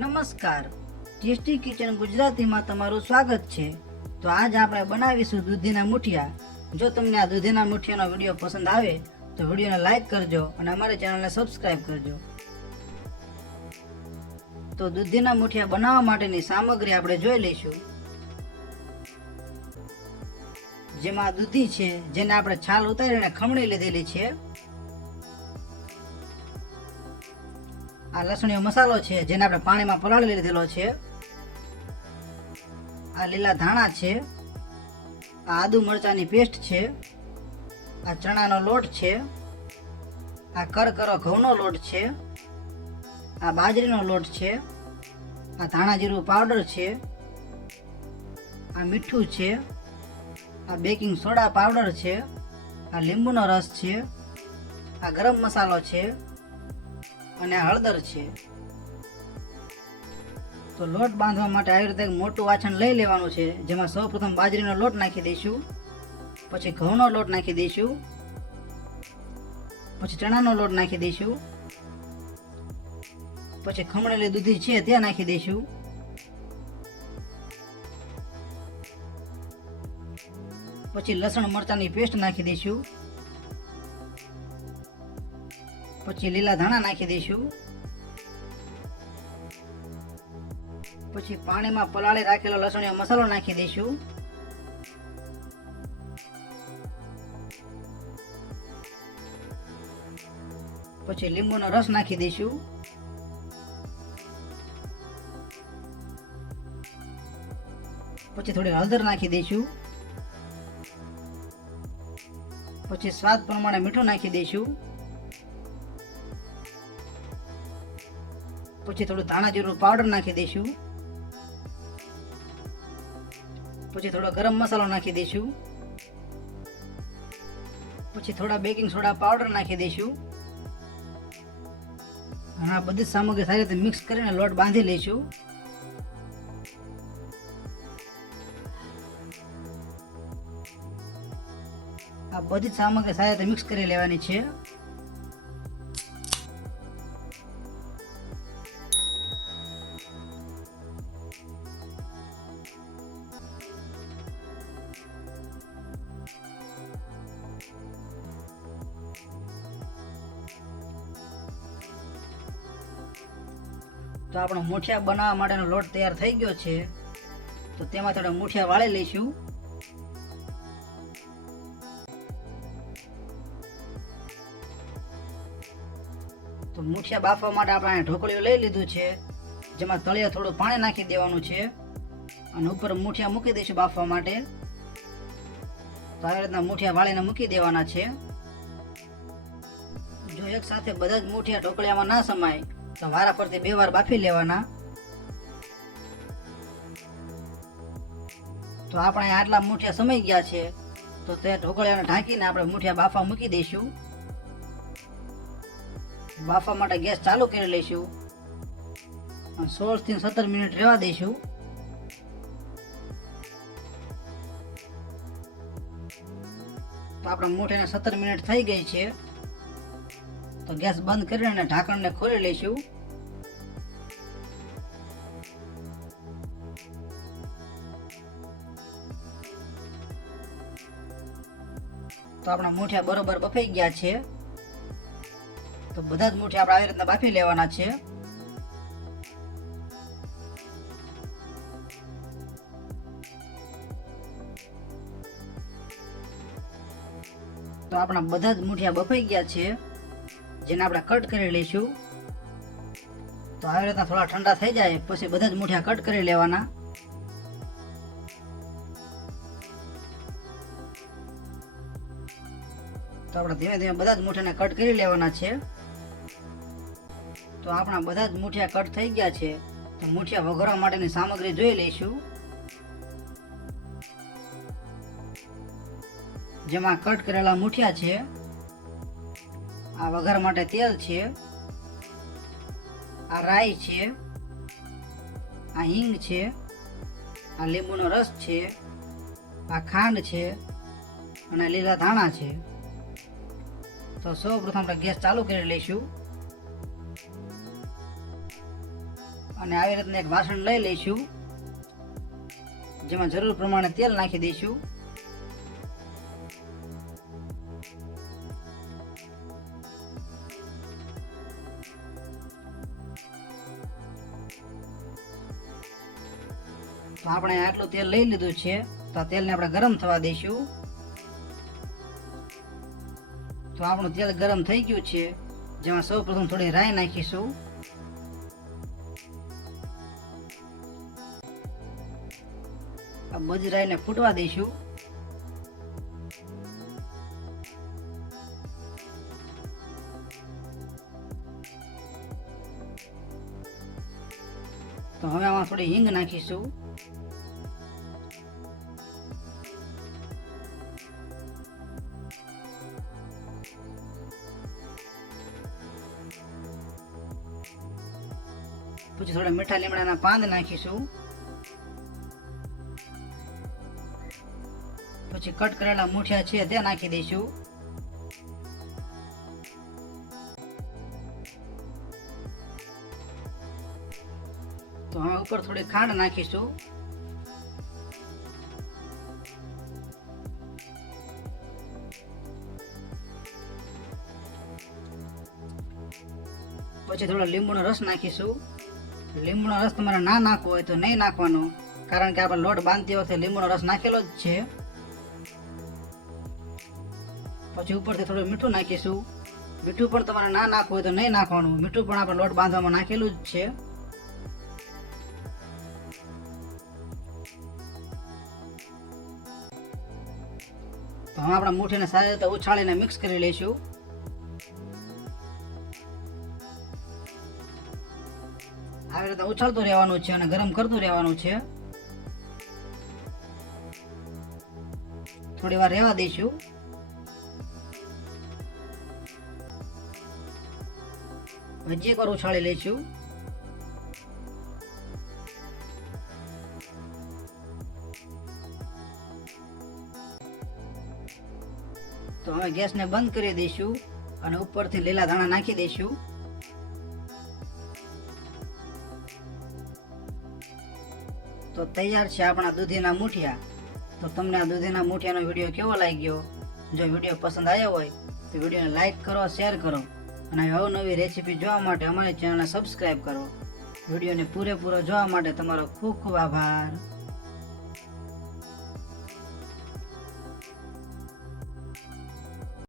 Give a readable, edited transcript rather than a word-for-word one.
નમસ્કાર, tasty kitchen ગુજરાતીમાં તમારું સ્વાગત છે। તો આજ આપણે બનાવીશું દૂધીના મુઠિયા। જો તમને આ દૂધીના મુઠિયાનો વિડીયો પસંદ આવે તો વિડીયોને લાઈક કરજો અને અમારી ચેનલને સબસ્ક્રાઈબ કરજો। તો દૂધીના મુઠિયા બનાવવા માટેની સામગ્રી આપણે જોઈ લઈશું। જેમાં દૂધી છે, જેને આપણે છાલ ઉતારીને ખમણી લીધેલી છે। આ લસણીયો મસાલો છે, જેને આપણે પાણીમાં પલાળી લીધેલો છે। આ લીલા ધાણા છે। આ આદુ મરચાની પેસ્ટ છે। આ ચણાનો લોટ છે। આ કરકરો ઘઉંનો લોટ છે। આ બાજરીનો લોટ છે। આ ધાણા જીરું પાવડર છે। આ મીઠું છે। આ બેકિંગ સોડા પાવડર છે। આ લીંબુનો રસ છે। આ ગરમ મસાલો છે અને હળદર છે। તો લોટ બાંધવા માટે આવી રીતે મોટું વાસણ લઈ લેવાનું છે, જેમાં સૌપ્રથમ બાજરીનો લોટ નાખી દઈશું, પછી ઘઉંનો લોટ નાખી દઈશું, પછી ચણાનો લોટ નાખી દઈશું, પછી ખમણેલી દૂધી છે ત્યાં નાખી દઈશું, પછી લસણ મરચાંની પેસ્ટ નાખી દઈશું, પછી લીલા ધાણા નાખી દઈશું, પછી પાણીમાં પલાળી રાખેલો લસણીયો મસાલો નાખી દઈશું, પછી લીંબુનો રસ નાખી દઈશું, પછી થોડી હળદર નાખી દઈશું, પછી સ્વાદ પ્રમાણે મીઠું નાખી દઈશું, પછી થોડું ધાણા જીરું પાવડર નાખી દઈશું, પછી થોડો ગરમ મસાલો નાખી દઈશું, પછી થોડા બેકિંગ સોડા પાવડર નાખી દઈશું અને આ બધી સામગ્રી સારી રીતે મિક્સ કરીને લોટ બાંધી લઈશું। આ બધી સામગ્રી સારી રીતે મિક્સ કરી લેવાની છે। તો આપણો મુઠિયા બનાવવા માટેનો લોટ તૈયાર થઈ ગયો છે। તો તેમાં થોડા મુઠિયા વાળી લઈશું। તો મુઠિયા બાફવા માટે આપણે ઢોકળીઓ લઈ લીધું છે, જેમાં તળિયે થોડું પાણી નાખી દેવાનું છે અને ઉપર મુઠિયા મૂકી દઈશું બાફવા માટે। તો આવી રીતના મુઠિયા વાળીને મૂકી દેવાના છે। જો એક સાથે બધા જ મુઠિયા ઢોકળિયામાં ના સમાય તો વારા ફરતી 2 વાર બાફી લેવાના। તો આપણે આટલા મુઠિયા સમાઈ ગયા છે, તો તે ઢોકળિયાને ઢાંકીને આપણે મુઠિયા બાફવા મૂકી દઈશું। બાફવા માટે ગેસ ચાલુ કરી લઈશું અને 16 થી 17 મિનિટ રહેવા દઈશું। તો આપણા મુઠિયાને 17 મિનિટ થઈ ગઈ છે, તો ગેસ બંધ કરીને ઢાંકણને ખોલી લઈશું। તો આપણા મુઠિયા બરોબર બફાઈ ગયા છે। તો બધા જ મુઠિયા આપણે આવી રીતના બાફી લેવાના છે। તો આપણા બધા જ મુઠિયા બફાઈ ગયા છે, જેને આપણે કટ કરી લઈશું। તો આવી રીતના થોડા ઠંડા થઈ જાય પછી બધા જ મુઠિયા કટ કરી લેવાના। તો આપણે ધીમે ધીમે બધા જ મુઠિયાને કટ કરી લેવાના છે। તો આપણા બધા જ મુઠિયા કટ થઈ ગયા છે। તો મુઠિયા વઘારવા માટેની સામગ્રી જોઈ લઈશું। જેમાં કટ કરેલા મુઠિયા છે, આ વઘાર માટે તેલ છે, આ રાઈ છે, આ હિંગ છે, આ લીંબુનો રસ છે, આ ખાંડ છે અને લીલા ધાણા છે। તો સૌપ્રથમ આપણે ગેસ ચાલુ કરી લઈશું અને આવી રીતના એક વાસણ લઈ લઈશું, જેમાં જરૂર પ્રમાણે તેલ નાખી દઈશું. તો આપણે આટલું તેલ લઈ લીધું છે, તો આ તેલને આપણે ગરમ થવા દઈશું. તો આપણું તેલ ગરમ થઈ ગયું છે, જેમાં સૌ પ્રથમ થોડી રાઈ નાખીશું. આ બધી રાઈને ફૂટવા દઈશું. તો હવે આમાં થોડી હિંગ નાખીશું. પછી થોડા મીઠા લીમડાના પાન નાખીશું. પછી કટ કરેલા મૂઠિયા છે તે નાખી દઈશું. તો હવે ઉપર થોડી ખાંડ નાખીશું. પછી થોડો લીંબુનો રસ નાખીશું. લીંબુનો રસ તમારે ના નાખવો હોય તો નહીં નાખવાનો, કારણ કે આપણે લોટ બાંધતી વખતે લીંબુનો રસ નાખેલો જ છે. પછી ઉપરથી થોડું મીઠું નાખીશું. મીઠું પણ તમારે ના નાખવું હોય તો નહીં નાખવાનું, મીઠું પણ આપણે લોટ બાંધવામાં નાખેલું જ છે. તો હવે આપણે મુઠ્ઠીને સારી રીતે ઉછાળીને મિક્સ કરી લઈશું. આવી રીતે ઉછાળતું રહેવાનું છે અને ગરમ કરતું રહેવાનું છે. થોડી વાર રહેવા દઈશું. હજી એકવાર ઉછાળી લઈશું. તો હવે ગેસને બંધ કરી દઈશું અને ઉપરથી લીલા ધાણા નાખી દઈશું. તો તૈયાર છે આપણા દૂધીના મૂઠિયા. તો તમને આ દૂધીના મૂઠિયાનો વિડીયો કેવો લાગ્યો? જો વિડીયો પસંદ આવ્યો હોય તો વિડીયોને લાઈક કરો, શેર કરો અને અવનવી રેસીપી જોવા માટે અમારી ચેનલને સબસ્ક્રાઈબ કરો. વિડીયોને પૂરેપૂરો જોવા માટે તમારો ખૂબ ખૂબ આભાર.